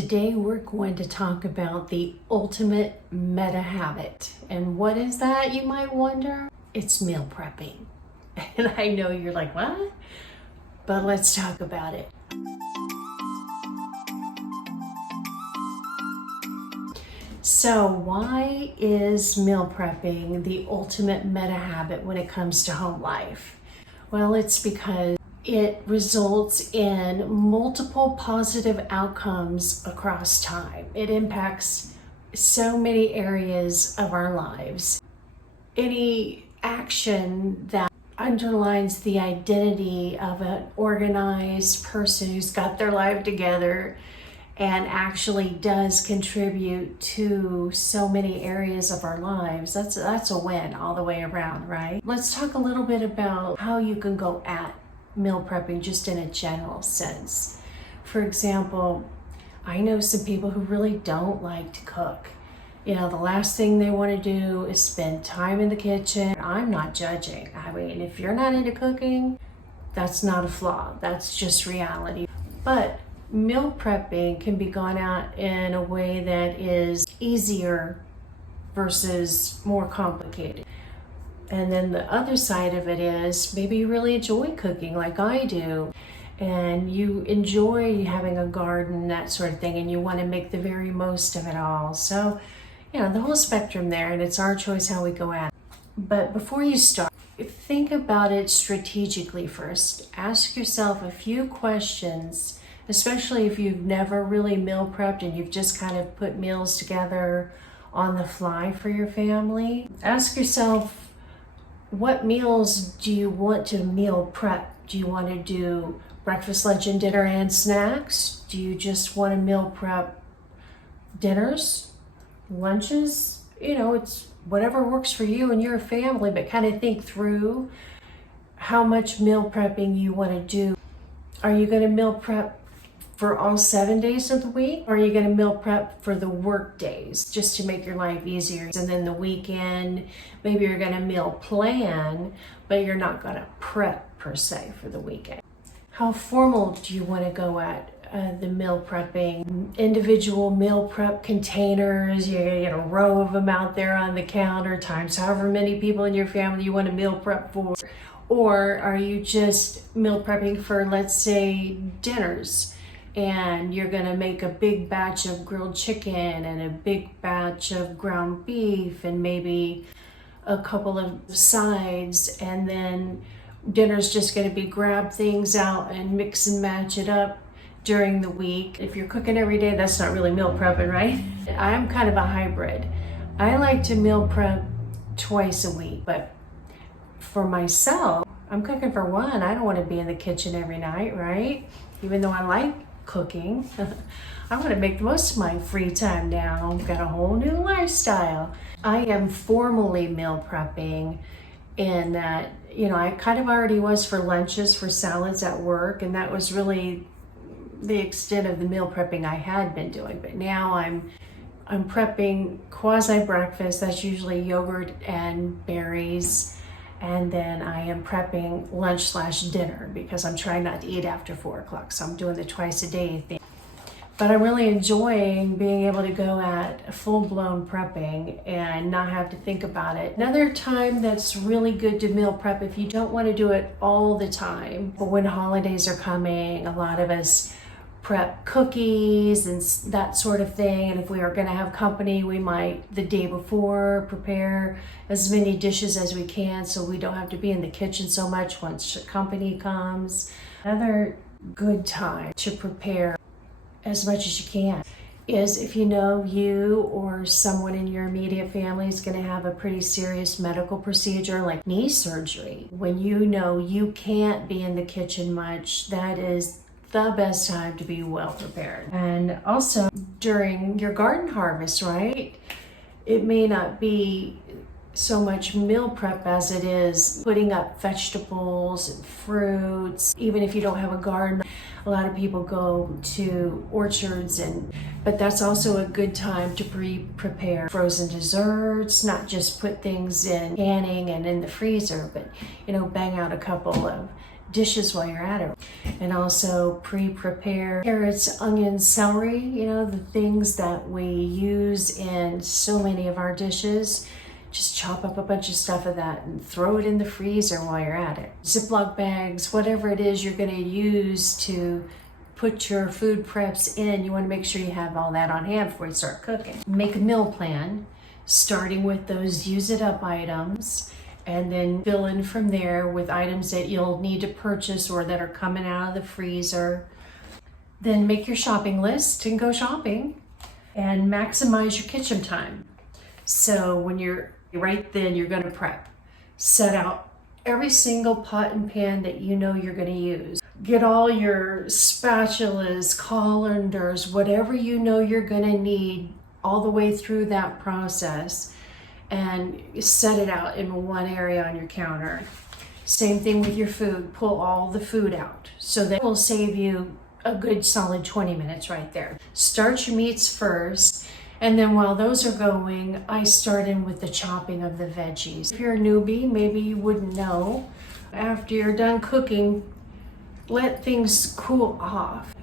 Today we're going to talk about the ultimate meta habit. And what is that, you might wonder? It's meal prepping. And I know you're like, what? But let's talk about it. So why is meal prepping the ultimate meta habit when it comes to home life? Well, it's because it results in multiple positive outcomes across time. It impacts so many areas of our lives. Any action that underlines the identity of an organized person who's got their life together and actually does contribute to so many areas of our lives, that's a win all the way around, right? Let's talk a little bit about how you can go at meal prepping just in a general sense. For example, I know some people who really don't like to cook. You know, the last thing they want to do is spend time in the kitchen. I'm not judging. I mean, if you're not into cooking, that's not a flaw. That's just reality. But meal prepping can be gone at in a way that is easier versus more complicated. And then the other side of it is maybe you really enjoy cooking like I do, and you enjoy having a garden, that sort of thing, and you want to make the very most of it all. So, you know, the whole spectrum there, and it's our choice how we go at it. But before you start, think about it strategically first. Ask yourself a few questions, especially if you've never really meal prepped and you've just kind of put meals together on the fly for your family. Ask yourself, what meals do you want to meal prep? Do you want to do breakfast, lunch, and dinner and snacks? Do you just want to meal prep dinners, lunches? You know, it's whatever works for you and your family, but kind of think through how much meal prepping you want to do. Are you going to meal prep for all 7 days of the week? Or are you going to meal prep for the work days just to make your life easier? And then the weekend, maybe you're going to meal plan, but you're not going to prep per se for the weekend. How formal do you want to go at the meal prepping? Individual meal prep containers, you get a row of them out there on the counter times however many people in your family you want to meal prep for. Or are you just meal prepping for, let's say, dinners? And you're gonna make a big batch of grilled chicken and a big batch of ground beef and maybe a couple of sides, and then dinner's just gonna be grab things out and mix and match it up during the week. If you're cooking every day, that's not really meal prepping, right? I'm kind of a hybrid. I like to meal prep twice a week, but for myself, I'm cooking for one. I don't want to be in the kitchen every night, right? Even though I like cooking, I want to make the most of my free time now. I've got a whole new lifestyle. I am formally meal prepping in that, you know, I kind of already was for lunches, for salads at work, and that was really the extent of the meal prepping I had been doing. But now I'm prepping quasi breakfast. That's usually yogurt and berries. And then I am prepping lunch/dinner because I'm trying not to eat after 4 o'clock. So I'm doing the twice a day thing. But I'm really enjoying being able to go at full-blown prepping and not have to think about it. Another time that's really good to meal prep, if you don't want to do it all the time, but when holidays are coming, a lot of us prep cookies and that sort of thing. And if we are going to have company, we might the day before prepare as many dishes as we can so we don't have to be in the kitchen so much once company comes. Another good time to prepare as much as you can is if you know you or someone in your immediate family is going to have a pretty serious medical procedure like knee surgery. When you know you can't be in the kitchen much, that is the best time to be well prepared. And also during your garden harvest, right? It may not be so much meal prep as it is putting up vegetables and fruits. Even if you don't have a garden, a lot of people go to orchards, but that's also a good time to prepare frozen desserts, not just put things in canning and in the freezer, but, you know, bang out a couple of dishes while you're at it. And also pre-prepare carrots, onions, celery, you know, the things that we use in so many of our dishes. Just chop up a bunch of stuff of that and throw it in the freezer while you're at it. Ziploc bags, whatever it is you're gonna use to put your food preps in, you wanna make sure you have all that on hand before you start cooking. Make a meal plan, starting with those use it up items, and then fill in from there with items that you'll need to purchase or that are coming out of the freezer. Then make your shopping list and go shopping and maximize your kitchen time. So when you're right then, you're gonna prep. Set out every single pot and pan that you know you're gonna use. Get all your spatulas, colanders, whatever you know you're gonna need all the way through that process, and set it out in one area on your counter. Same thing with your food. Pull all the food out. So that will save you a good solid 20 minutes right there. Start your meats first. And then while those are going, I start in with the chopping of the veggies. If you're a newbie, maybe you wouldn't know. After you're done cooking, let things cool off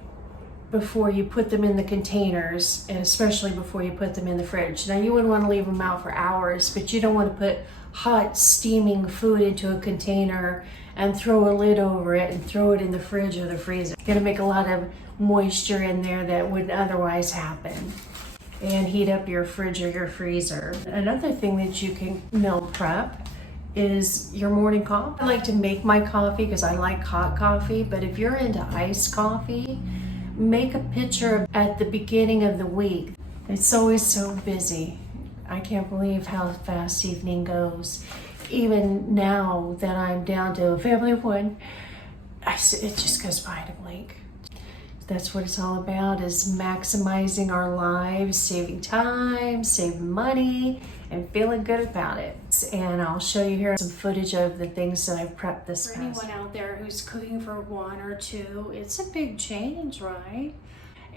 before you put them in the containers, and especially before you put them in the fridge. Now, you wouldn't want to leave them out for hours, but you don't want to put hot, steaming food into a container and throw a lid over it and throw it in the fridge or the freezer. You're gonna make a lot of moisture in there that wouldn't otherwise happen, and heat up your fridge or your freezer. Another thing that you can meal prep is your morning coffee. I like to make my coffee because I like hot coffee, but if you're into iced coffee, make a pitcher at the beginning of the week. It's always so busy. I can't believe how fast evening goes. Even now that I'm down to a family of one, it just goes by to blink. That's what it's all about, is maximizing our lives, saving time, saving money, and feeling good about it. And I'll show you here some footage of the things that I've prepped this past. For anyone out there who's cooking for one or two, it's a big change, right?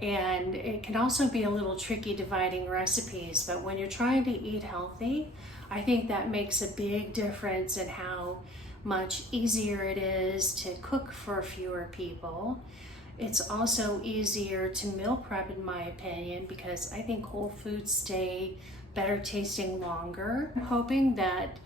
And it can also be a little tricky dividing recipes, but when you're trying to eat healthy, I think that makes a big difference in how much easier it is to cook for fewer people. It's also easier to meal prep, in my opinion, because I think whole foods stay better tasting longer. I'm hoping that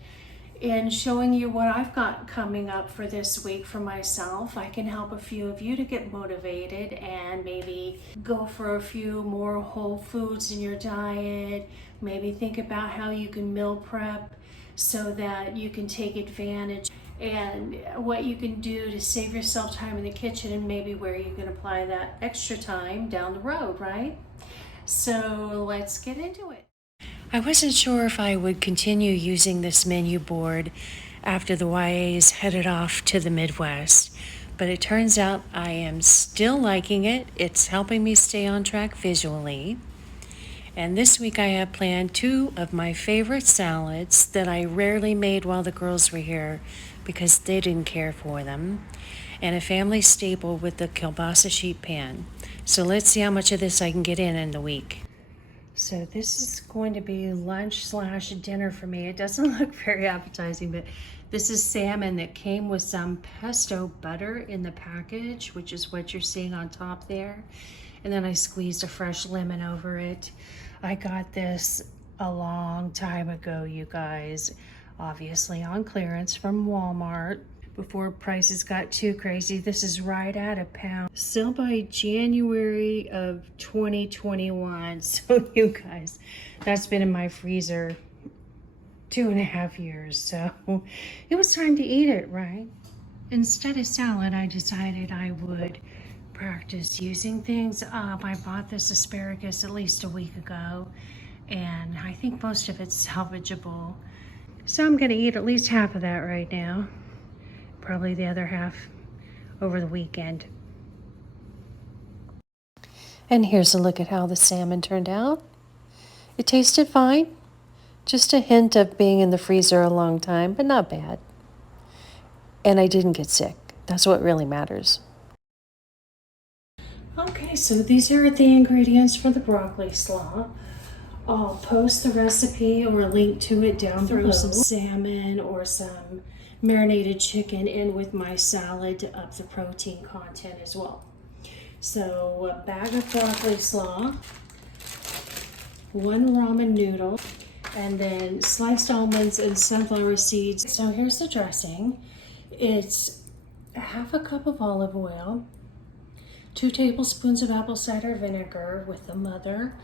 in showing you what I've got coming up for this week for myself, I can help a few of you to get motivated and maybe go for a few more whole foods in your diet. Maybe think about how you can meal prep so that you can take advantage, and what you can do to save yourself time in the kitchen, and maybe where you can apply that extra time down the road, right? So let's get into it. I wasn't sure if I would continue using this menu board after the YAs headed off to the Midwest, but it turns out I am still liking it. It's helping me stay on track visually. And this week I have planned two of my favorite salads that I rarely made while the girls were here because they didn't care for them, and a family staple with the kielbasa sheet pan. So let's see how much of this I can get in the week. So this is going to be lunch/dinner for me. It doesn't look very appetizing, but this is salmon that came with some pesto butter in the package, which is what you're seeing on top there. And then I squeezed a fresh lemon over it. I got this a long time ago, you guys, obviously on clearance from Walmart before prices got too crazy. This is right at £1. Still by January of 2021. So you guys, that's been in my freezer 2.5 years. So it was time to eat it, right? Instead of salad, I decided I would practice using things up. I bought this asparagus at least a week ago, and I think most of it's salvageable. So I'm gonna eat at least half of that right now. Probably the other half over the weekend. And here's a look at how the salmon turned out. It tasted fine. Just a hint of being in the freezer a long time, but not bad. And I didn't get sick. That's what really matters. Okay, so these are the ingredients for the broccoli slaw. I'll post the recipe or a link to it down below. Some salmon or some marinated chicken in with my salad to up the protein content as well. So a bag of broccoli slaw, 1 ramen noodle, and then sliced almonds and sunflower seeds. So here's the dressing. It's 1/2 cup of olive oil, 2 tablespoons of apple cider vinegar with the mother,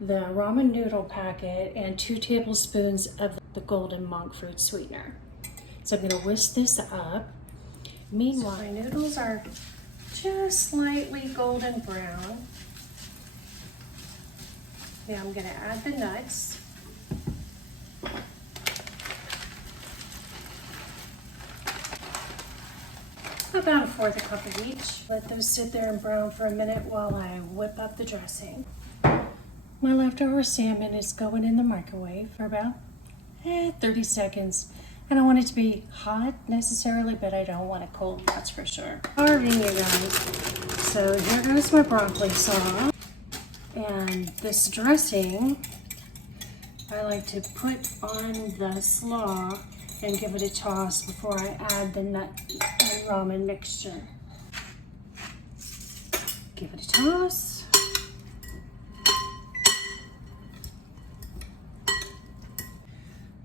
the ramen noodle packet, and 2 tablespoons of the golden monk fruit sweetener. So I'm going to whisk this up. Meanwhile, my noodles are just slightly golden brown. Now I'm going to add the nuts. About 1/4 cup of each. Let those sit there and brown for a minute while I whip up the dressing. My leftover salmon is going in the microwave for about 30 seconds. I don't want it to be hot necessarily, but I don't want it cold, that's for sure. Starving, you guys. So here goes my broccoli sauce. And this dressing, I like to put on the slaw and give it a toss before I add the nut and ramen mixture. Give it a toss.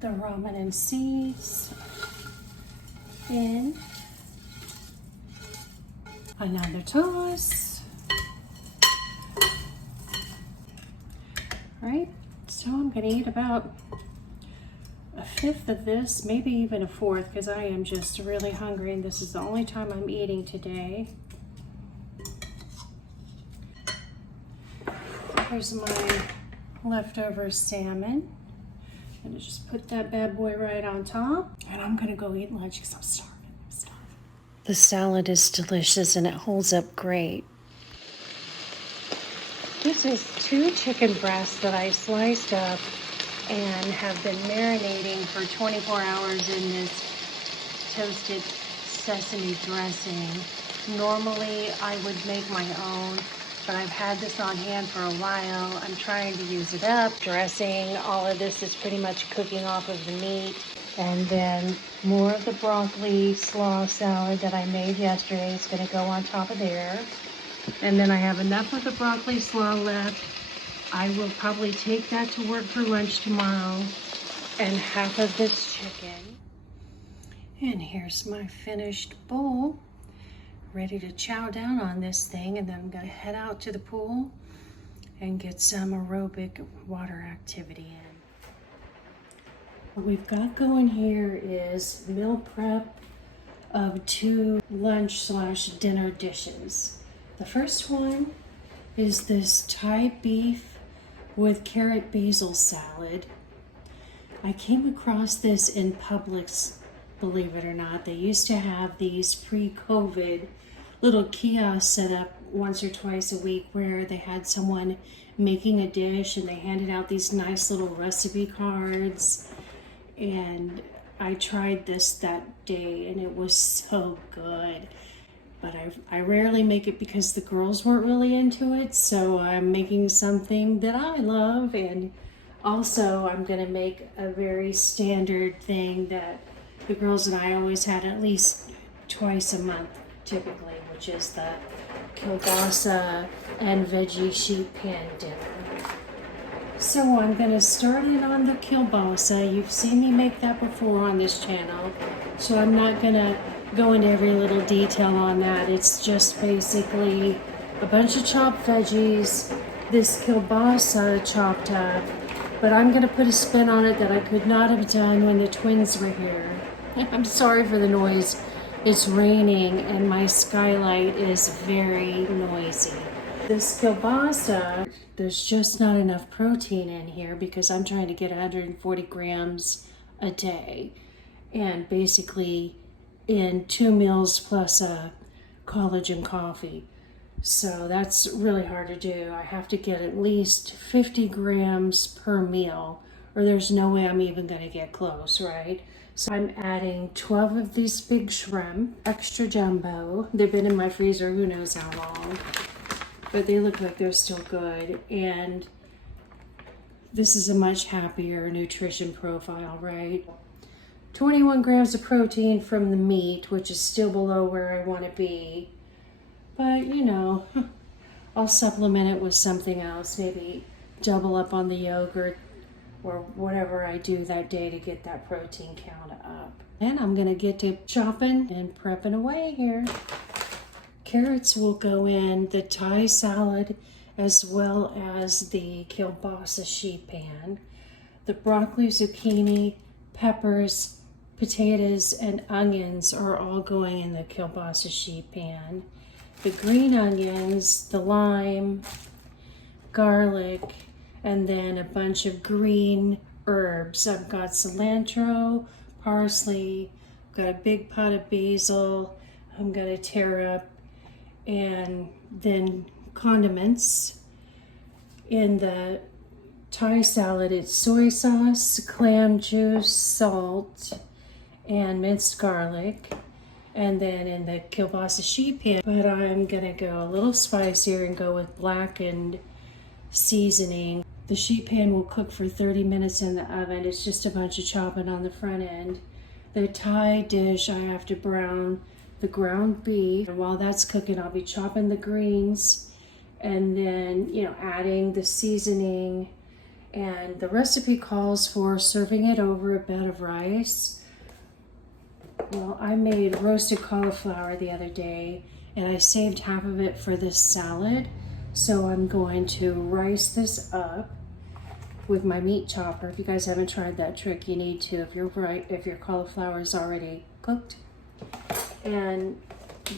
The ramen and seeds in. Another toss. All right, so I'm gonna eat about 1/5 of this, maybe even 1/4, because I am just really hungry and this is the only time I'm eating today. Here's my leftover salmon. I'm gonna just put that bad boy right on top, and I'm gonna go eat lunch because I'm starving. The salad is delicious and it holds up great. This is 2 chicken breasts that I sliced up and have been marinating for 24 hours in this toasted sesame dressing. Normally I would make my own, but I've had this on hand for a while. I'm trying to use it up. Dressing, all of this is pretty much cooking off of the meat. And then more of the broccoli slaw salad that I made yesterday is gonna go on top of there. And then I have enough of the broccoli slaw left. I will probably take that to work for lunch tomorrow, and 1/2 of this chicken. And here's my finished bowl, ready to chow down on this thing, and then I'm gonna head out to the pool and get some aerobic water activity in. What we've got going here is meal prep of 2 lunch/dinner dishes. The first one is this Thai beef with carrot basil salad. I came across this in Publix, believe it or not. They used to have these pre-COVID little kiosks set up once or twice a week where they had someone making a dish and they handed out these nice little recipe cards. And I tried this that day and it was so good. But I rarely make it because the girls weren't really into it, so I'm making something that I love, and also I'm gonna make a very standard thing that the girls and I always had at least twice a month typically, which is the kielbasa and veggie sheet pan dinner. So I'm gonna start in on the kielbasa. You've seen me make that before on this channel, so I'm not gonna go into every little detail on that. It's just basically a bunch of chopped veggies, this kielbasa chopped up, but I'm gonna put a spin on it that I could not have done when the twins were here. I'm sorry for the noise. It's raining and my skylight is very noisy. This kielbasa, there's just not enough protein in here because I'm trying to get 140 grams a day. And basically in 2 meals plus a collagen coffee. So that's really hard to do. I have to get at least 50 grams per meal or there's no way I'm even gonna get close, right? So I'm adding 12 of these big shrimp, extra jumbo. They've been in my freezer who knows how long, but they look like they're still good. And this is a much happier nutrition profile, right? 21 grams of protein from the meat, which is still below where I want to be. But, you know, I'll supplement it with something else, maybe double up on the yogurt or whatever I do that day to get that protein count up. And I'm gonna get to chopping and prepping away here. Carrots will go in the Thai salad as well as the kielbasa sheet pan. The broccoli, zucchini, peppers, potatoes, and onions are all going in the kielbasa sheet pan. The green onions, the lime, garlic, and then a bunch of green herbs. I've got cilantro, parsley, I've got a big pot of basil I'm gonna tear up, and then condiments. In the Thai salad, it's soy sauce, clam juice, salt, and minced garlic. And then in the kielbasa sheet pan, but I'm gonna go a little spicier and go with blackened seasoning. The sheet pan will cook for 30 minutes in the oven. It's just a bunch of chopping on the front end. The Thai dish, I have to brown the ground beef. And while that's cooking, I'll be chopping the greens and then, you know, adding the seasoning. And the recipe calls for serving it over a bed of rice. Well, I made roasted cauliflower the other day and I saved half of it for this salad. So I'm going to rice this up with my meat chopper. If you guys haven't tried that trick, you need to if your cauliflower is already cooked. And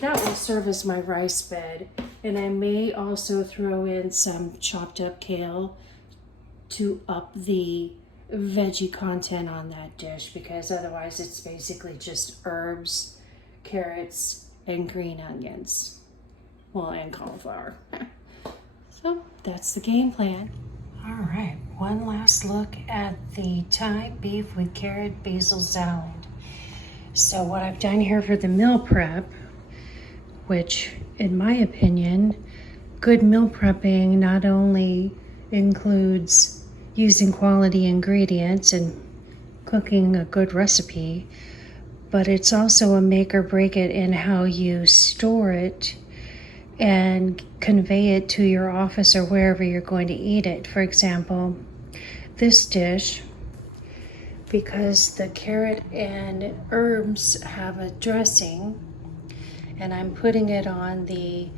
that will serve as my rice bed. And I may also throw in some chopped up kale to up the veggie content on that dish, because otherwise it's basically just herbs, carrots, and green onions. Well, and cauliflower. So that's the game plan. All right, one last look at the Thai beef with carrot basil salad. So what I've done here for the meal prep, which in my opinion, good meal prepping not only includes using quality ingredients and cooking a good recipe, but it's also a make or break it in how you store it and convey it to your office or wherever you're going to eat it. For example, this dish, because the carrot and herbs have a dressing, and I'm putting it on the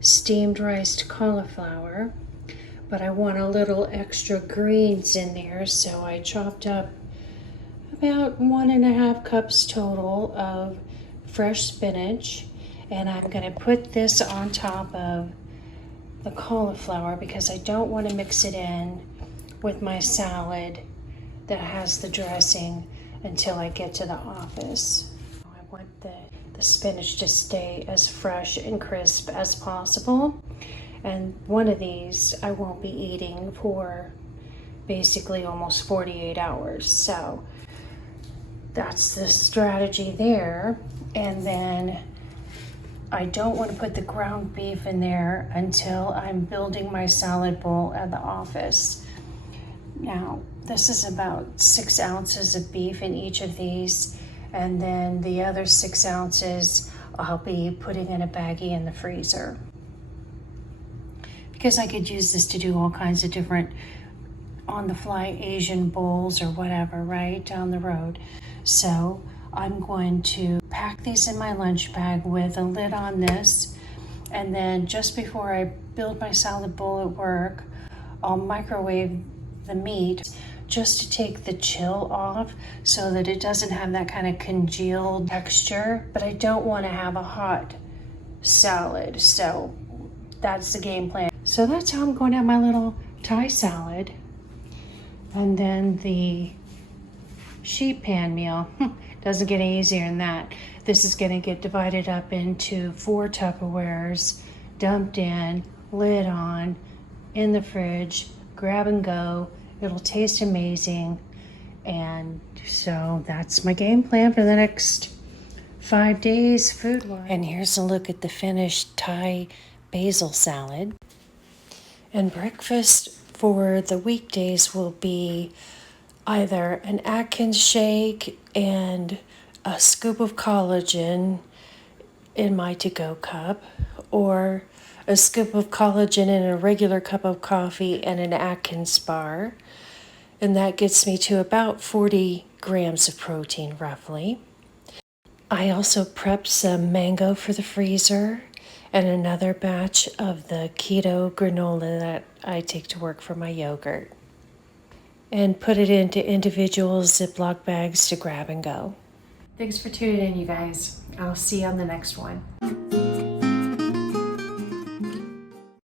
steamed riced cauliflower, but I want a little extra greens in there, so I chopped up about 1.5 cups total of fresh spinach. And I'm gonna put this on top of the cauliflower because I don't want to mix it in with my salad that has the dressing until I get to the office. I want the spinach to stay as fresh and crisp as possible. And one of these I won't be eating for basically almost 48 hours. So that's the strategy there. And then I don't want to put the ground beef in there until I'm building my salad bowl at the office. Now, this is about 6 ounces of beef in each of these, and then the other 6 ounces I'll be putting in a baggie in the freezer. Because I could use this to do all kinds of different on-the-fly Asian bowls or whatever, right, down the road. So I'm going to pack these in my lunch bag with a lid on this, and then just before I build my salad bowl at work, I'll microwave the meat just to take the chill off so that it doesn't have that kind of congealed texture, but I don't want to have a hot salad, so that's the game plan. So that's how I'm going to have my little Thai salad. And then the sheet pan meal doesn't get any easier than that. This is going to get divided up into 4 Tupperwares, dumped in, lid on, in the fridge, grab and go. It'll taste amazing. And so that's my game plan for the next 5 days food-wise. And here's a look at the finished Thai basil salad. And breakfast for the weekdays will be either an Atkins shake and a scoop of collagen in my to-go cup, or a scoop of collagen in a regular cup of coffee and an Atkins bar. And that gets me to about 40 grams of protein roughly. I also prepped some mango for the freezer and another batch of the keto granola that I take to work for my yogurt, and put it into individual Ziploc bags to grab and go. Thanks for tuning in, you guys. I'll see you on the next one.